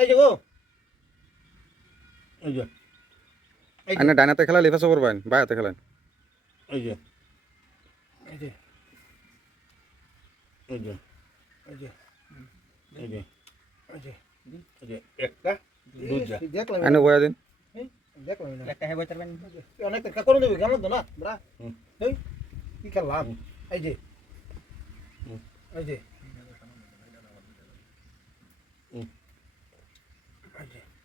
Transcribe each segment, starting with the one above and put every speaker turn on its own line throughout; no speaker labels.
Ane
dana tekhala lepa sopor bain, baya tekhala
Aja Aja Aja Aja Aja Aja
Aja
Aja Aja Aja Aja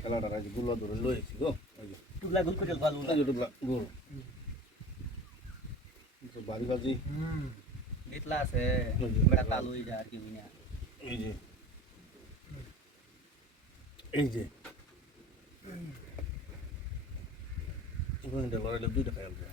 kalau ada raja gula dulu dulu ya sih gula
gula kecil kalau gula
gula dulu itu baru kali sih
hmm. itu lah sih kata lu ya hari ini ya
iji iji itu yang di luar lebih udah kayak udah